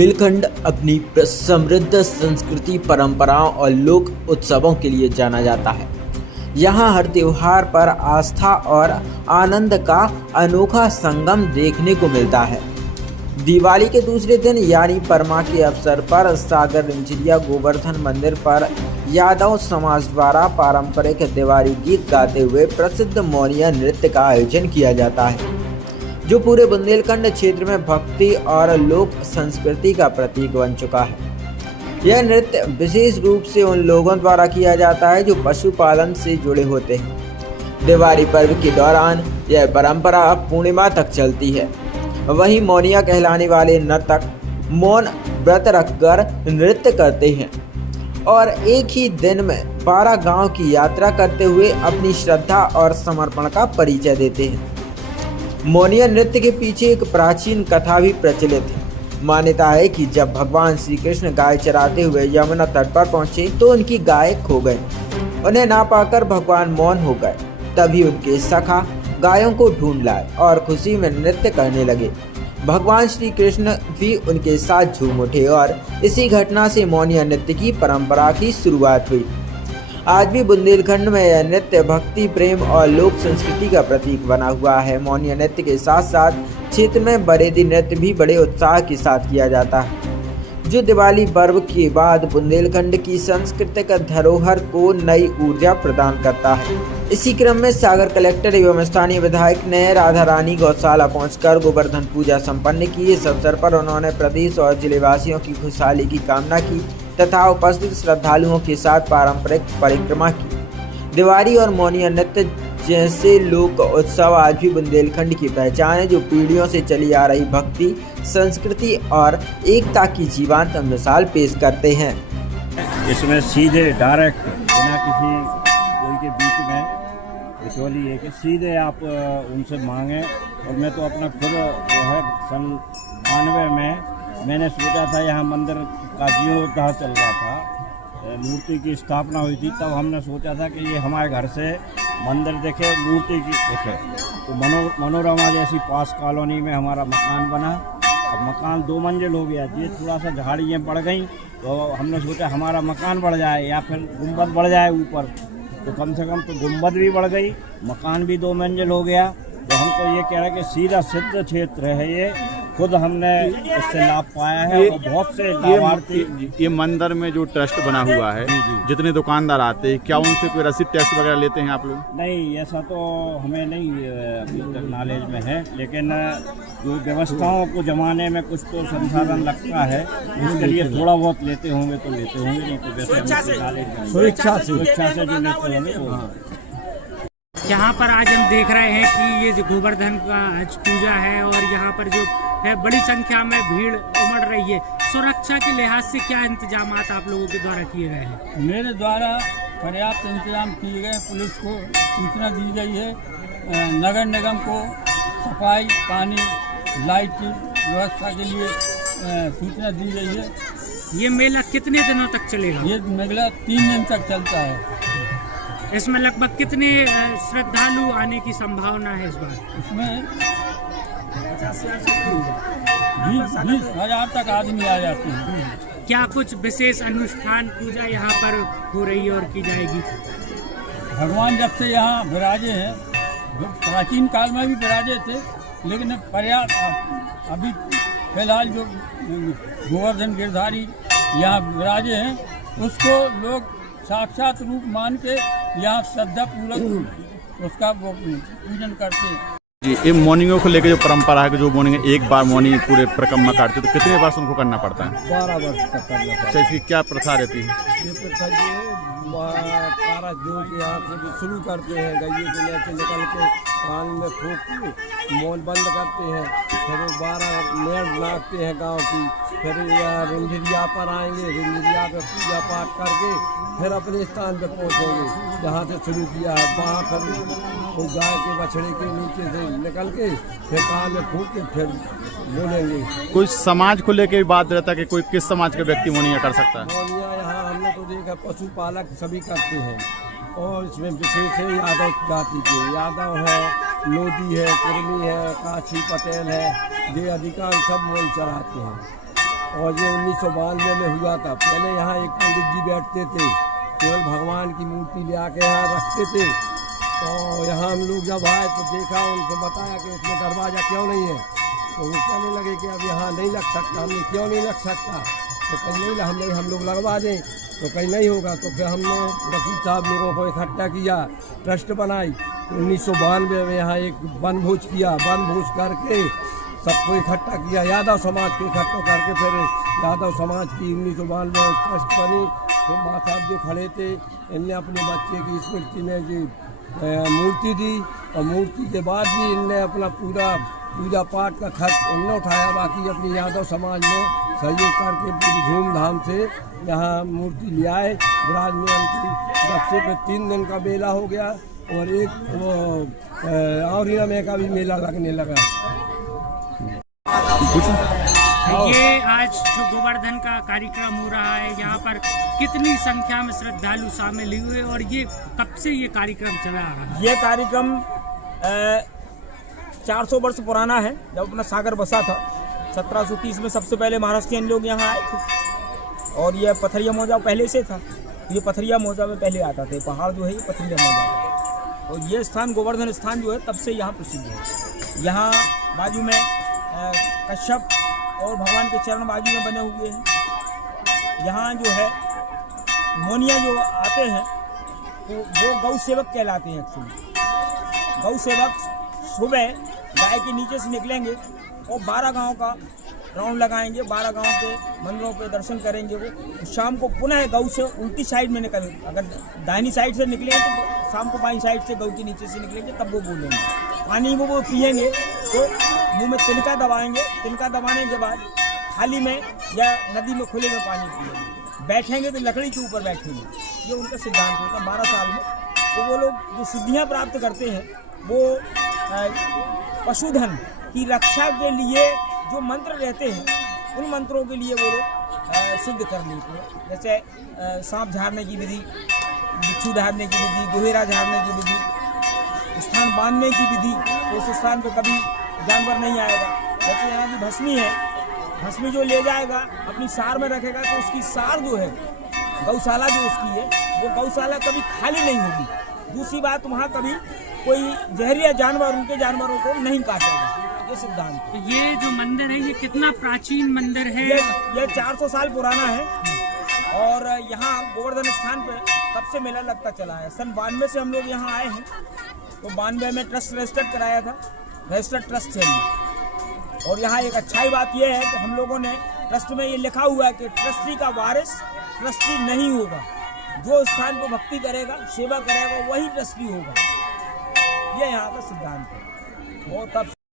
बुंदेलखंड अपनी समृद्ध संस्कृति, परंपराओं और लोक उत्सवों के लिए जाना जाता है। यहाँ हर त्योहार पर आस्था और आनंद का अनोखा संगम देखने को मिलता है। दिवाली के दूसरे दिन यानी परमा के अवसर पर सागर रिंझरिया गोवर्धन मंदिर पर यादव समाज द्वारा पारंपरिक दिवाली गीत गाते हुए प्रसिद्ध मोनिया नृत्य का आयोजन किया जाता है, जो पूरे बुंदेलखंड क्षेत्र में भक्ति और लोक संस्कृति का प्रतीक बन चुका है। यह नृत्य विशेष रूप से उन लोगों द्वारा किया जाता है जो पशुपालन से जुड़े होते हैं। दिवाली पर्व के दौरान यह परंपरा पूर्णिमा तक चलती है। वहीं मोनिया कहलाने वाले नर्तक मौन व्रत रखकर नृत्य करते हैं और एक ही दिन में 12 गांव की यात्रा करते हुए अपनी श्रद्धा और समर्पण का परिचय देते हैं। मोनिया नृत्य के पीछे एक प्राचीन कथा भी प्रचलित है। मान्यता है कि जब भगवान श्री कृष्ण गाय चराते हुए यमुना तट पर पहुंचे तो उनकी गाय खो गई। उन्हें ना पाकर भगवान मौन हो गए। तभी उनके सखा गायों को ढूंढ लाए और खुशी में नृत्य करने लगे। भगवान श्री कृष्ण भी उनके साथ झूम उठे और इसी घटना से मोनिया नृत्य की परंपरा की शुरुआत हुई। आज भी बुंदेलखंड में यह नृत्य भक्ति, प्रेम और लोक संस्कृति का प्रतीक बना हुआ है। मोनिया नृत्य के साथ साथ क्षेत्र में बरेदी नृत्य भी बड़े उत्साह के साथ किया जाता है, जो दिवाली पर्व के बाद बुंदेलखंड की सांस्कृतिक धरोहर को नई ऊर्जा प्रदान करता है। इसी क्रम में सागर कलेक्टर एवं स्थानीय विधायक ने राधा रानी गौशाला पहुंचकर गोवर्धन पूजा संपन्न की। इस अवसर पर उन्होंने प्रदेश और जिलेवासियों की खुशहाली की कामना की तथा उपस्थित श्रद्धालुओं के साथ पारंपरिक परिक्रमा की। दिवाली और मोनिया नृत्य जैसे लोक उत्सव आज भी बुंदेलखंड की पहचान है, जो पीढ़ियों से चली आ रही भक्ति, संस्कृति और एकता की जीवंत मिसाल पेश करते हैं। इसमें सीधे डायरेक्ट बिना किसी कोई के बीच में बिचौली है कि सीधे आप उनसे मांगें। और मैं तो अपना खुद जो है सन 92 में मैंने सोचा था, यहाँ मंदिर का जीर्णोद्धार चल रहा था, मूर्ति की स्थापना हुई थी, तब हमने सोचा था कि ये हमारे घर से मंदिर देखे, मूर्ति की देखे। तो मनोरमा जैसी पास कॉलोनी में हमारा मकान बना। अब मकान 2 मंजिल हो गया, ये थोड़ा सा झाड़ियाँ बढ़ गई, तो हमने सोचा हमारा मकान बढ़ जाए या फिर गुंबद बढ़ जाए ऊपर, तो कम से कम तो गुंबद भी बढ़ गई, मकान भी 2 मंजिल हो गया। तो हम तो ये कह रहे हैं कि सीधा सिद्ध क्षेत्र है ये, खुद हमने इससे लाभ पाया है और बहुत से लाभार्थी। ये मंदिर में जो ट्रस्ट बना हुआ है, जितने दुकानदार आते हैं, क्या उनसे कोई रसीद टैक्स वगैरह लेते हैं आप लोग? नहीं, ऐसा तो हमें नहीं अभी तक नॉलेज में है, लेकिन जो व्यवस्थाओं को जमाने में कुछ तो संसाधन लगता है, उसके लिए थोड़ा बहुत लेते होंगे, नहीं तो वैसे स्वेच्छा से जो लेते होंगे वो। यहाँ पर आज हम देख रहे हैं कि ये जो गोवर्धन का आज पूजा है और यहाँ पर जो है बड़ी संख्या में भीड़ उमड़ रही है। सुरक्षा के लिहाज से क्या इंतजाम आप लोगों के द्वारा किए गए हैं? मेरे द्वारा पर्याप्त इंतजाम किए गए। पुलिस को सूचना दी गई है, नगर निगम को सफाई, पानी, लाइट की व्यवस्था के लिए सूचना दी गई है। ये मेला कितने दिनों तक चलेगा? ये मेला 3 दिन तक चलता है। इसमें लगभग कितने श्रद्धालु आने की संभावना है इस बार? इसमें 20,000 तक आदमी आ जाते हैं। क्या कुछ विशेष अनुष्ठान पूजा यहाँ पर हो रही है और की जाएगी? भगवान जब से यहाँ विराजे हैं, प्राचीन काल में भी विराजे थे, लेकिन पर्याप्त अभी फिलहाल जो गोवर्धन गिरधारी यहाँ विराजे हैं, उसको लोग साक्षात रूप मान के यहाँ श्रद्धा पूर्वक उसका पूजन करते हैं। जी, इन मॉर्निंगों को लेकर जो परंपरा है कि जो मॉर्निंग एक बार मॉर्निंग पूरे परिक्रमा करते, तो कितने वर्ष उनको करना पड़ता है? 12 वर्ष तक करना पड़ता है। अच्छा, इसकी क्या प्रथा रहती है? ये प्रथा पारा जो के यहाँ से भी शुरू करते हैं, गैये के नीचे निकल के कान में फूंक के मौन बंद करते हैं, फिर 12 मेड़ नाचते हैं गांव की, फिर रिंझरिया पर आएंगे, रिंझरिया पे पूजा पाठ करके फिर अपने स्थान पे पहुँचेंगे जहाँ से शुरू किया है। वहाँ फिर गाय के बछड़े के नीचे से निकल के फिर कान में फूंक के फिर बोलेंगे। कोई समाज को लेकर बात रहता है कि कोई किस समाज के व्यक्ति मोनिया कर सकता है? मोनिया यहाँ हमने तो देखा पशुपालक सभी करते हैं, और इसमें विशेष है यादव जाति के। यादव है, लोधी है, कुर्मी है, काछी पटेल है, ये अधिकांश सब मोल चढ़ाते हैं। और ये 1992 में हुआ था। पहले यहाँ एक पंडित जी बैठते थे, केवल भगवान की मूर्ति ले आके यहाँ रखते थे। तो यहाँ हम लोग जब आए तो देखा, उनको बताया कि इसमें दरवाज़ा क्यों नहीं है, तो वो कहने लगे कि अब यहाँ नहीं लग सकता। हमने क्यों नहीं लग सकता, तो कहीं नहीं हम लोग लगवा दें, तो कहीं नहीं होगा। तो फिर हमने वकील साहब लोगों को इकट्ठा किया, ट्रस्ट बनाई। 1992 में यहाँ एक वनभोज किया, वनभोज करके सबको इकट्ठा किया, यादव समाज को इकट्ठा करके फिर यादव समाज की 1992 में ट्रस्ट बनी। फिर माँ साहब जो खड़े थे, इनने अपने बच्चे की स्मृति में जी मूर्ति दी, और मूर्ति के बाद भी इनने अपना पूरा पूजा पाठ का खर्च इनने उठाया। बाकी अपनी यादव समाज में सहयोग करके पूरी धूमधाम से यहाँ मूर्ति ले आए। विराजमान की बच्चे पे 3 दिन का मेला हो गया, और एक वो औरिया में का भी मेला लगने लगा। ये आज जो गोवर्धन का कार्यक्रम हो रहा है, यहाँ पर कितनी संख्या में श्रद्धालु शामिल हुए और ये कब से ये कार्यक्रम चला आ रहा है? ये कार्यक्रम 400 वर्ष पुराना है। जब अपना सागर बसा था 1730 में, सबसे पहले महाराष्ट्रियन लोग यहाँ आए थे। और ये पथरिया मौजा पहले से था, ये पथरिया मौजा में पहले आता थे। पहाड़ जो है ये पथरिया मौजा, और ये स्थान गोवर्धन स्थान जो है तब से यहाँ प्रसिद्ध है। यहाँ बाजू में कश्यप और भगवान के चरण बाजू में बने हुए हैं। यहाँ जो है मोनिया जो आते हैं तो वो गौ सेवक कहलाते हैं। एक्चुअली गौ सेवक सुबह गाय के नीचे से निकलेंगे और 12 गांव का राउंड लगाएंगे, 12 गांव के मंदिरों पे दर्शन करेंगे। वो शाम को पुनः गौ से उल्टी साइड में निकल, अगर दाहिनी साइड से निकलेंगे तो शाम को बाईं साइड से गौ के नीचे से निकलेंगे, तब वो बोलेंगे। पानी वो पिएंगे तो मुंह में तिनका दबाएंगे, तिनका दबाने के बाद थाली में या नदी में खुले में पानी पिएंगे। बैठेंगे तो लकड़ी के ऊपर बैठेंगे, ये उनका सिद्धांत होता है। 12 साल में तो वो लोग जो सिद्धियाँ प्राप्त करते हैं, वो पशुधन की रक्षा के लिए जो मंत्र रहते हैं, उन मंत्रों के लिए वो लोग सिद्ध कर लेते हैं। जैसे सांप झाड़ने की विधि, बिच्छू झाड़ने की विधि, गोहेरा झाड़ने की विधि, स्थान बांधने की विधि, तो उस स्थान पर कभी जानवर नहीं आएगा। जैसे यहाँ की भस्मी है, भस्मी जो ले जाएगा अपनी सार में रखेगा, तो उसकी सार जो है, गौशाला जो उसकी है, वो गौशाला कभी खाली नहीं होगी। दूसरी बात, वहाँ कभी कोई जहरीला जानवर उनके जानवरों को नहीं काटेगा। ये सिद्धांत। ये जो मंदिर है, ये कितना प्राचीन मंदिर है? ये 400 साल पुराना है, और यहाँ गोवर्धन स्थान पे तब से मेला लगता चला है। सन 92 से हम लोग यहाँ आए हैं, तो 92 में ट्रस्ट रजिस्टर्ड कराया था, रजिस्टर्ड ट्रस्ट है ये। और यहाँ एक अच्छाई बात यह है कि हम लोगों ने ट्रस्ट में ये लिखा हुआ है कि ट्रस्टी का वारिस ट्रस्टी नहीं होगा। जो स्थान पर भक्ति करेगा, सेवा करेगा, वही ट्रस्टी होगा। ये यहाँ का सिद्धांत है। और तब